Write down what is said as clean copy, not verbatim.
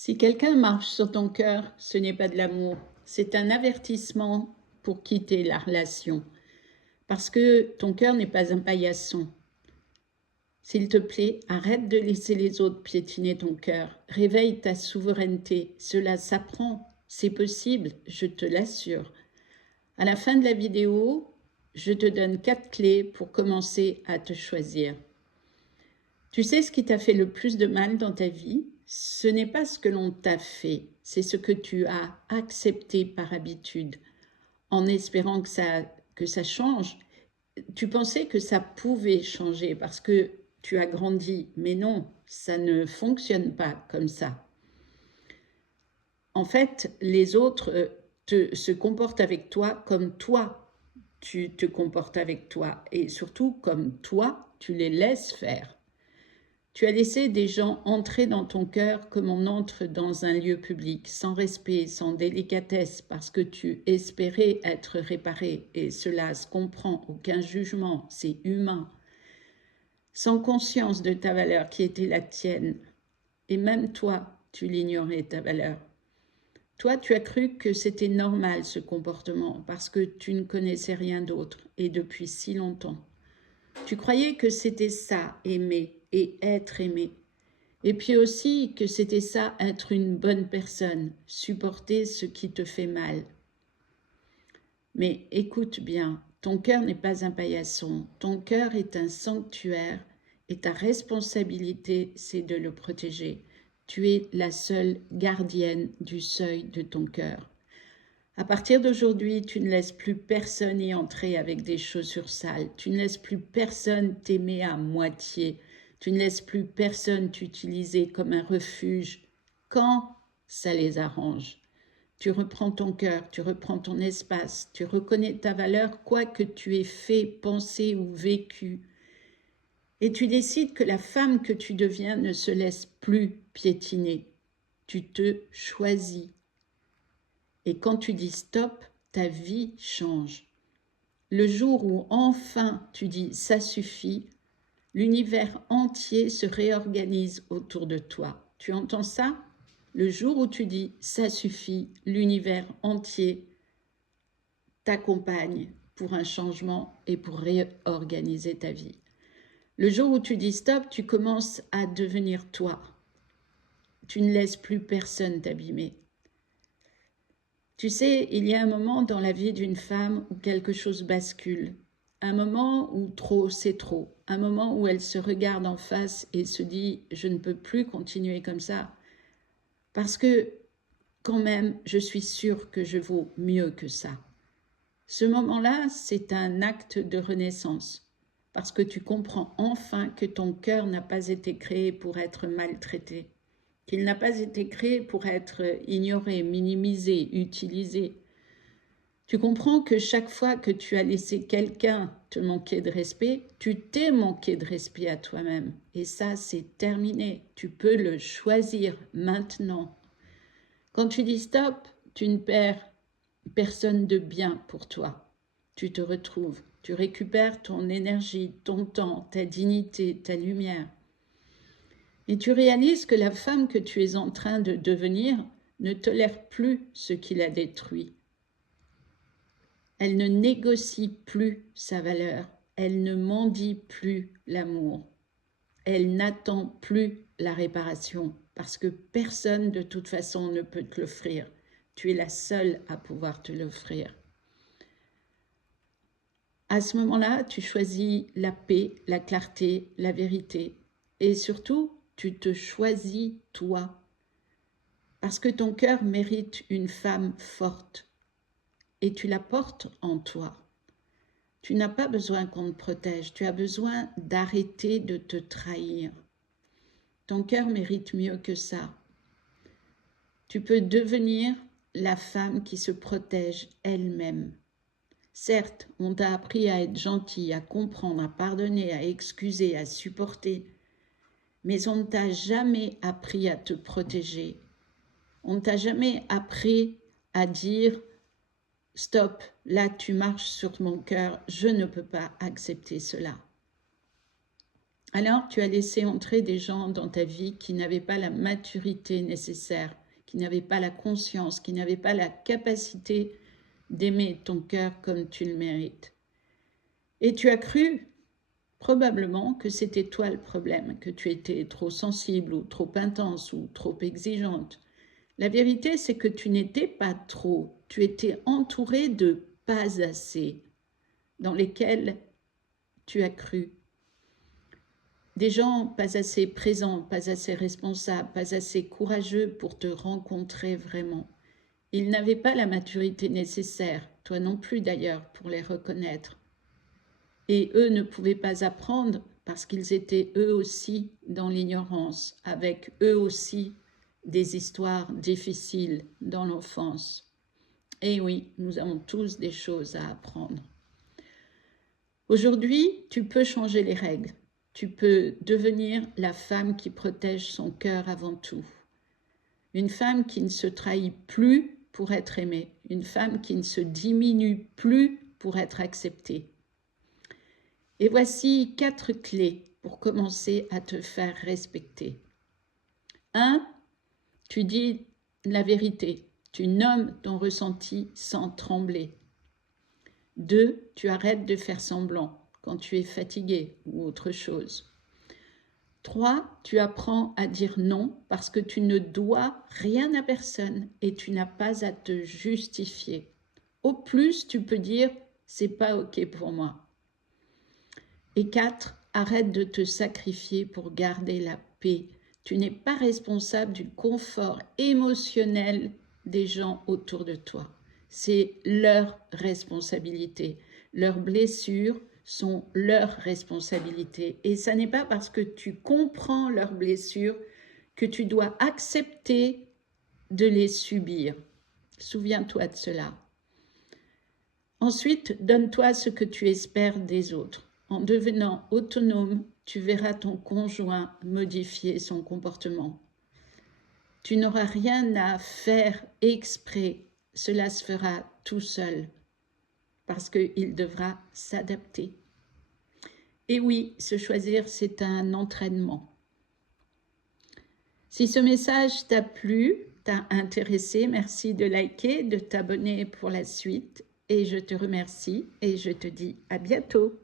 Si quelqu'un marche sur ton cœur, ce n'est pas de l'amour, c'est un avertissement pour quitter la relation, parce que ton cœur n'est pas un paillasson. S'il te plaît, arrête de laisser les autres piétiner ton cœur. Réveille ta souveraineté. Cela s'apprend. C'est possible, je te l'assure. À la fin de la vidéo, je te donne 4 clés pour commencer à te choisir. Tu sais ce qui t'a fait le plus de mal dans ta vie? Ce n'est pas ce que l'on t'a fait, c'est ce que tu as accepté par habitude, en espérant que ça change. Tu pensais que ça pouvait changer parce que tu as grandi, mais non, ça ne fonctionne pas comme ça. En fait, les autres se comportent avec toi comme toi, tu te comportes avec toi, et surtout comme toi, tu les laisses faire. Tu as laissé des gens entrer dans ton cœur comme on entre dans un lieu public, sans respect, sans délicatesse, parce que tu espérais être réparé, et cela se comprend, aucun jugement, c'est humain. Sans conscience de ta valeur qui était la tienne, et même toi, tu l'ignorais, ta valeur. Toi, tu as cru que c'était normal ce comportement, parce que tu ne connaissais rien d'autre, et depuis si longtemps. Tu croyais que c'était ça, aimer, et être aimé. Et puis aussi que c'était ça, être une bonne personne, supporter ce qui te fait mal. Mais écoute bien, ton cœur n'est pas un paillasson, ton cœur est un sanctuaire et ta responsabilité, c'est de le protéger. Tu es la seule gardienne du seuil de ton cœur. À partir d'aujourd'hui, tu ne laisses plus personne y entrer avec des chaussures sales. Tu ne laisses plus personne t'aimer à moitié. Tu ne laisses plus personne t'utiliser comme un refuge quand ça les arrange. Tu reprends ton cœur, tu reprends ton espace, tu reconnais ta valeur, quoi que tu aies fait, pensé ou vécu. Et tu décides que la femme que tu deviens ne se laisse plus piétiner. Tu te choisis. Et quand tu dis stop, ta vie change. Le jour où enfin tu dis ça suffit, l'univers entier se réorganise autour de toi. Tu entends ça? Le jour où tu dis ça suffit, l'univers entier t'accompagne pour un changement et pour réorganiser ta vie. Le jour où tu dis stop, tu commences à devenir toi. Tu ne laisses plus personne t'abîmer. Tu sais, il y a un moment dans la vie d'une femme où quelque chose bascule. Un moment où trop, c'est trop. Un moment où elle se regarde en face et se dit « je ne peux plus continuer comme ça ». Parce que quand même, je suis sûre que je vaux mieux que ça. Ce moment-là, c'est un acte de renaissance. Parce que tu comprends enfin que ton cœur n'a pas été créé pour être maltraité. Qu'il n'a pas été créé pour être ignoré, minimisé, utilisé. Tu comprends que chaque fois que tu as laissé quelqu'un te manquer de respect, tu t'es manqué de respect à toi-même. Et ça, c'est terminé. Tu peux le choisir maintenant. Quand tu dis stop, tu ne perds personne de bien pour toi. Tu te retrouves, tu récupères ton énergie, ton temps, ta dignité, ta lumière. Et tu réalises que la femme que tu es en train de devenir ne tolère plus ce qui la détruit. Elle ne négocie plus sa valeur. Elle ne mendie plus l'amour. Elle n'attend plus la réparation parce que personne de toute façon ne peut te l'offrir. Tu es la seule à pouvoir te l'offrir. À ce moment-là, tu choisis la paix, la clarté, la vérité. Et surtout, tu te choisis toi. Parce que ton cœur mérite une femme forte. Et tu la portes en toi. Tu n'as pas besoin qu'on te protège. Tu as besoin d'arrêter de te trahir. Ton cœur mérite mieux que ça. Tu peux devenir la femme qui se protège elle-même. Certes, on t'a appris à être gentil, à comprendre, à pardonner, à excuser, à supporter. Mais on ne t'a jamais appris à te protéger. On ne t'a jamais appris à dire « Stop, là tu marches sur mon cœur, je ne peux pas accepter cela ». Alors, tu as laissé entrer des gens dans ta vie qui n'avaient pas la maturité nécessaire, qui n'avaient pas la conscience, qui n'avaient pas la capacité d'aimer ton cœur comme tu le mérites. Et tu as cru probablement que c'était toi le problème, que tu étais trop sensible ou trop intense ou trop exigeante. La vérité, c'est que tu n'étais pas trop, tu étais entouré de pas assez dans lesquels tu as cru. Des gens pas assez présents, pas assez responsables, pas assez courageux pour te rencontrer vraiment. Ils n'avaient pas la maturité nécessaire, toi non plus d'ailleurs, pour les reconnaître. Et eux ne pouvaient pas apprendre parce qu'ils étaient eux aussi dans l'ignorance, avec eux aussi des histoires difficiles dans l'enfance. Et oui, nous avons tous des choses à apprendre. Aujourd'hui, tu peux changer les règles. Tu peux devenir la femme qui protège son cœur avant tout. Une femme qui ne se trahit plus pour être aimée. Une femme qui ne se diminue plus pour être acceptée. Et voici 4 clés pour commencer à te faire respecter. 1. Tu dis la vérité. Tu nommes ton ressenti sans trembler. 2. Tu arrêtes de faire semblant quand tu es fatigué ou autre chose. 3. Tu apprends à dire non parce que tu ne dois rien à personne et tu n'as pas à te justifier. Au plus, tu peux dire « c'est pas ok pour moi ». Et 4. Arrête de te sacrifier pour garder la paix. Tu n'es pas responsable du confort émotionnel des gens autour de toi. C'est leur responsabilité. Leurs blessures sont leur responsabilité. Et ça n'est pas parce que tu comprends leurs blessures que tu dois accepter de les subir. Souviens-toi de cela. Ensuite, donne-toi ce que tu espères des autres. En devenant autonome, tu verras ton conjoint modifier son comportement. Tu n'auras rien à faire exprès, cela se fera tout seul, parce qu'il devra s'adapter. Et oui, se choisir, c'est un entraînement. Si ce message t'a plu, t'a intéressé, merci de liker, de t'abonner pour la suite. Et je te remercie et je te dis à bientôt.